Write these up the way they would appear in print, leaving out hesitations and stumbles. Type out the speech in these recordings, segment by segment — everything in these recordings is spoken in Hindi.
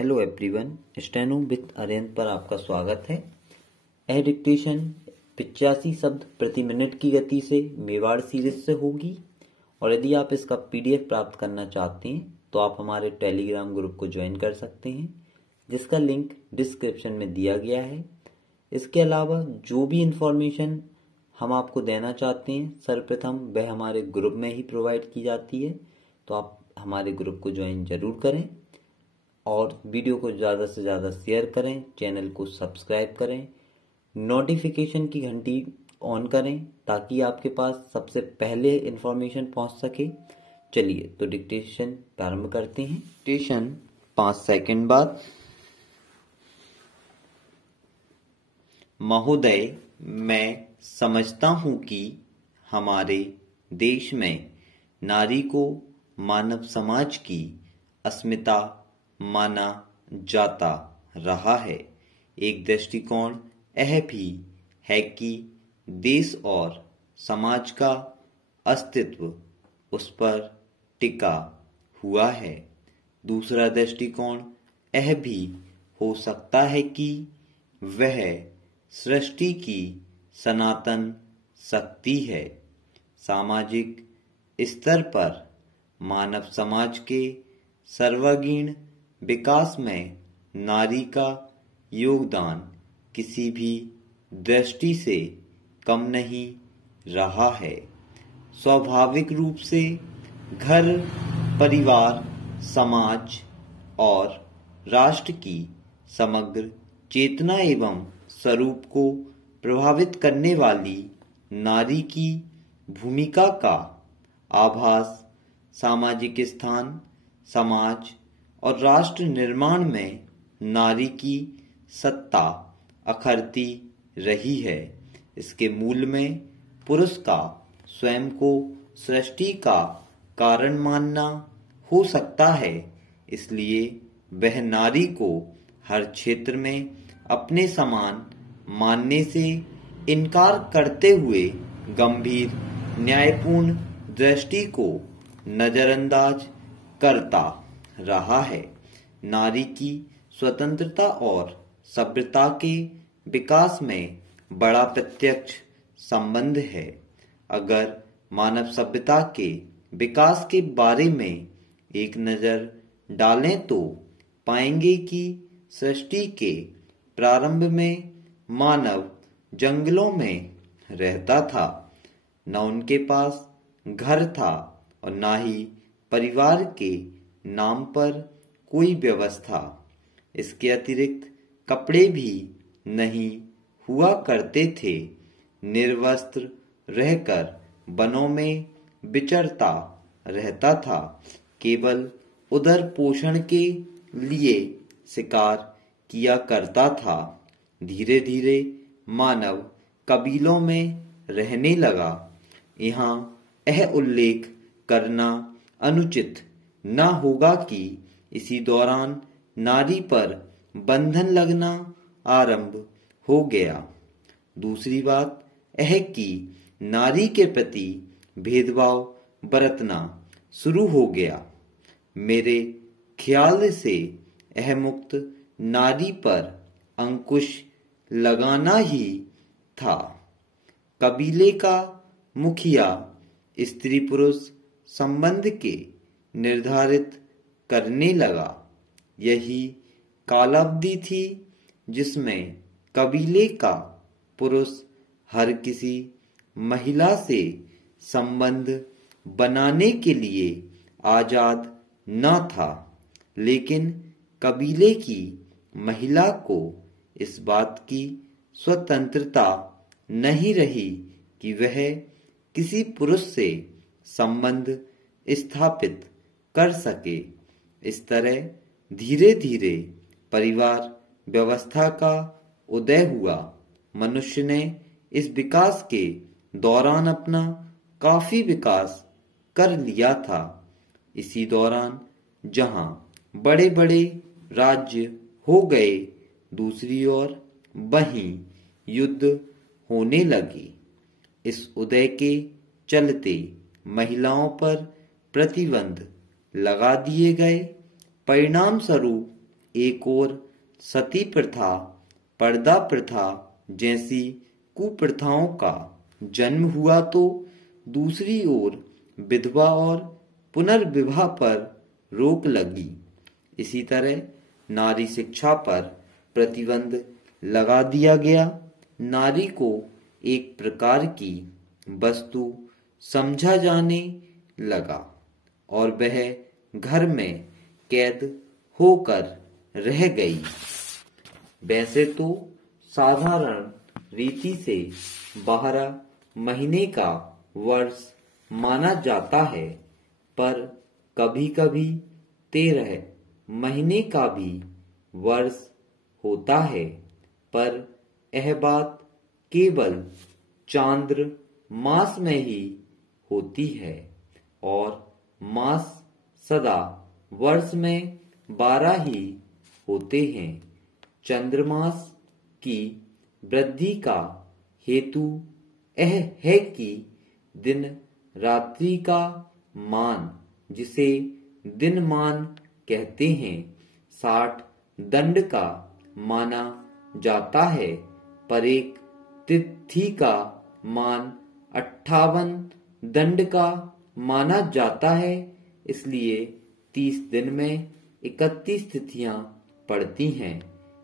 Hello everyone, steno with Arihant पर आपका स्वागत है। यह डिक्टेशन 85 शब्द प्रति मिनट की गति से मेवाड़ सीरीज से होगी और यदि आप इसका पीडीएफ प्राप्त करना चाहते हैं तो आप हमारे टेलीग्राम ग्रुप को ज्वाइन कर सकते हैं, जिसका लिंक डिस्क्रिप्शन में दिया गया है। इसके अलावा जो भी इंफॉर्मेशन हम आपको देना चाहते हैं सर्वप्रथम वह हमारे ग्रुप में ही प्रोवाइड की जाती है, तो आप हमारे ग्रुप को ज्वाइन जरूर करें और वीडियो को ज़्यादा से ज़्यादा शेयर करें, चैनल को सब्सक्राइब करें, नोटिफिकेशन की घंटी ऑन करें ताकि आपके पास सबसे पहले इंफॉर्मेशन पहुंच सके। चलिए तो डिक्टेशन प्रारंभ करते हैं। डिक्टेशन 5 सेकंड बाद। महोदय, मैं समझता हूं कि हमारे देश में नारी को मानव समाज की अस्मिता माना जाता रहा है। एक दृष्टिकोण यह भी है कि देश और समाज का अस्तित्व उस पर टिका हुआ है। दूसरा दृष्टिकोण यह भी हो सकता है कि वह सृष्टि की सनातन शक्ति है। सामाजिक स्तर पर मानव समाज के सर्वांगीण विकास में नारी का योगदान किसी भी दृष्टि से कम नहीं रहा है। स्वाभाविक रूप से घर, परिवार, समाज और राष्ट्र की समग्र चेतना एवं स्वरूप को प्रभावित करने वाली नारी की भूमिका का आभास सामाजिक स्थान, समाज और राष्ट्र निर्माण में नारी की सत्ता अखरती रही है। इसके मूल में पुरुष का स्वयं को सृष्टि का कारण मानना हो सकता है। इसलिए वह नारी को हर क्षेत्र में अपने समान मानने से इनकार करते हुए गंभीर न्यायपूर्ण दृष्टि को नजरअंदाज करता रहा है। नारी की स्वतंत्रता और सभ्यता के विकास में बड़ा प्रत्यक्ष संबंध है। अगर मानव सभ्यता के विकास के बारे में एक नजर डालें तो पाएंगे कि सृष्टि के प्रारंभ में मानव जंगलों में रहता था। न उनके पास घर था और न ही परिवार के नाम पर कोई व्यवस्था। इसके अतिरिक्त कपड़े भी नहीं हुआ करते थे। निर्वस्त्र रहकर वनों में विचरता रहता था। केवल उदर पोषण के लिए शिकार किया करता था। धीरे धीरे मानव कबीलों में रहने लगा। यहाँ यह उल्लेख करना अनुचित न होगा कि इसी दौरान नारी पर बंधन लगना आरंभ हो गया। दूसरी बात यह कि नारी के प्रति भेदभाव बरतना शुरू हो गया। मेरे ख्याल से यह मुक्त नारी पर अंकुश लगाना ही था। कबीले का मुखिया स्त्री पुरुष संबंध के निर्धारित करने लगा। यही कालावधि थी जिसमें कबीले का पुरुष हर किसी महिला से संबंध बनाने के लिए आजाद न था, लेकिन कबीले की महिला को इस बात की स्वतंत्रता नहीं रही कि वह किसी पुरुष से संबंध स्थापित कर सके। इस तरह धीरे धीरे परिवार व्यवस्था का उदय हुआ। मनुष्य ने इस विकास के दौरान अपना काफी विकास कर लिया था। इसी दौरान जहां बड़े बड़े राज्य हो गए, दूसरी ओर वहीं युद्ध होने लगे। इस उदय के चलते महिलाओं पर प्रतिबंध लगा दिए गए। परिणाम स्वरूप एक ओर सती प्रथा, पर्दा प्रथा जैसी कुप्रथाओं का जन्म हुआ तो दूसरी ओर विधवा और पुनर्विवाह पर रोक लगी। इसी तरह नारी शिक्षा पर प्रतिबंध लगा दिया गया। नारी को एक प्रकार की वस्तु समझा जाने लगा और वह घर में कैद होकर रह गई। वैसे तो साधारण रीति से 12 महीने का वर्ष माना जाता है, पर कभी कभी 13 महीने का भी वर्ष होता है, पर यह बात केवल चांद्र मास में ही होती है और मास सदा वर्ष में 12 ही होते हैं। चंद्रमास की वृद्धि का हेतु यह है कि दिन रात्रि का मान, जिसे दिनमान कहते हैं, 60 दंड का माना जाता है, पर एक तिथि का मान 58 दंड का माना जाता है। इसलिए 30 दिन में 31 तिथियां पड़ती हैं।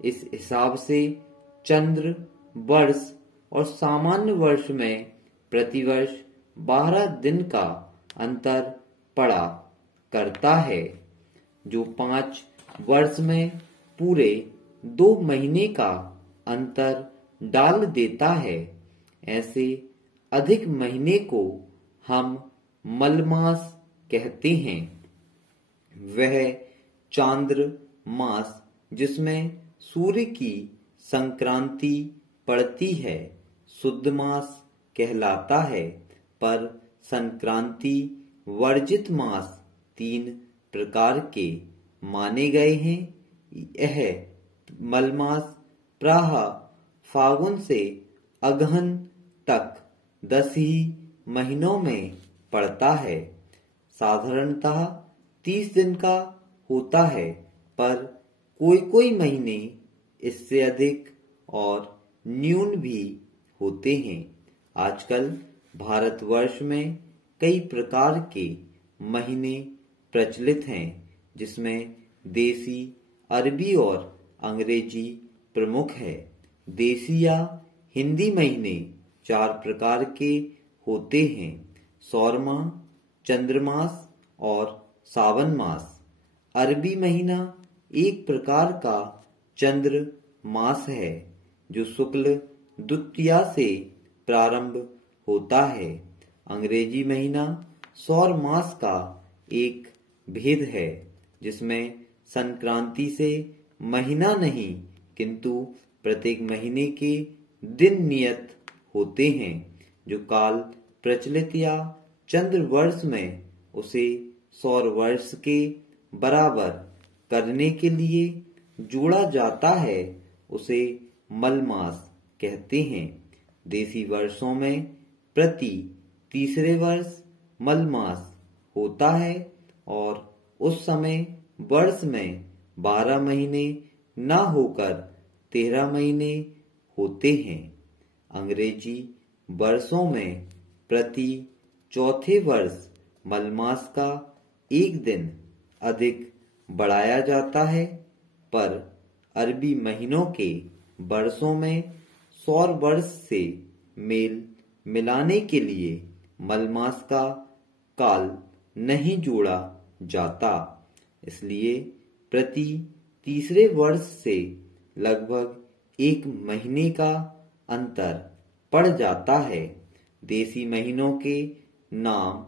इस हिसाब से चंद्र वर्ष और सामान्य वर्ष में प्रतिवर्ष 12 दिन का अंतर पड़ा करता है, जो 5 वर्ष में पूरे 2 महीने का अंतर डाल देता है। ऐसे अधिक महीने को हम मलमास कहते हैं। वह चांद्र मास जिसमें सूर्य की संक्रांति पड़ती है शुद्ध मास कहलाता है, पर संक्रांति वर्जित मास 3 प्रकार के माने गए हैं। यह मलमास प्राह फागुन से अगहन तक 10 ही महीनों में पड़ता है। साधारणतः 30 दिन का होता है, पर कोई कोई महीने इससे अधिक और न्यून भी होते हैं। आजकल भारतवर्ष में कई प्रकार के महीने प्रचलित हैं, जिसमें देसी, अरबी और अंग्रेजी प्रमुख है। देसी या हिंदी महीने 4 प्रकार के होते हैं: सौर माह, चंद्रमास और सावन मास। अरबी महीना एक प्रकार का चंद्र मास है, जो शुक्ल द्वितीया से प्रारंभ होता है। अंग्रेजी महीना सौर मास का एक भेद है, जिसमें संक्रांति से महीना नहीं, किंतु प्रत्येक महीने के दिन नियत होते हैं, जो काल प्रचलित या चंद्र वर्ष में उसे सौर वर्ष के बराबर करने के लिए जोड़ा जाता है, उसे मलमास कहते हैं। देसी वर्षों में प्रति तीसरे वर्ष मलमास होता है और उस समय वर्ष में 12 महीने न होकर 13 महीने होते हैं। अंग्रेजी वर्षों में प्रति चौथे वर्ष मलमास का एक दिन अधिक बढ़ाया जाता है, पर अरबी महीनों के वर्षों में सौर वर्ष से मेल मिलाने के लिए मलमास का काल नहीं जोड़ा जाता। इसलिए प्रति तीसरे वर्ष से लगभग 1 महीने का अंतर पड़ जाता है। देसी महीनों के नाम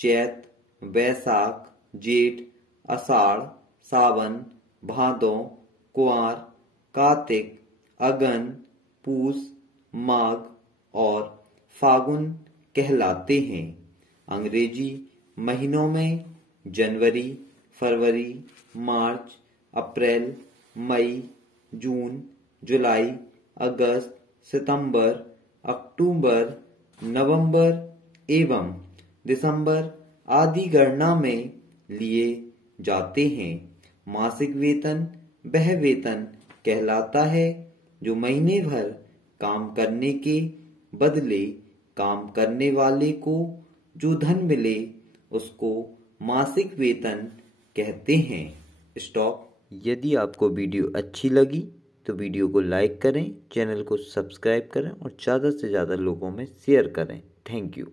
चैत, वैशाख, जेठ, आषाढ़, सावन, भादौ, कुंवार, कार्तिक, अगन, पूस, माघ और फागुन कहलाते हैं। अंग्रेजी महीनों में जनवरी, फरवरी, मार्च, अप्रैल, मई, जून, जुलाई, अगस्त, सितंबर, अक्टूबर, नवंबर एवं दिसंबर आदि गणना में लिए जाते हैं। मासिक वेतन वह वेतन कहलाता है जो महीने भर काम करने के बदले काम करने वाले को जो धन मिले उसको मासिक वेतन कहते हैं। स्टॉप। यदि आपको वीडियो अच्छी लगी तो वीडियो को लाइक करें, चैनल को सब्सक्राइब करें और ज़्यादा से ज़्यादा लोगों में शेयर करें। Thank you.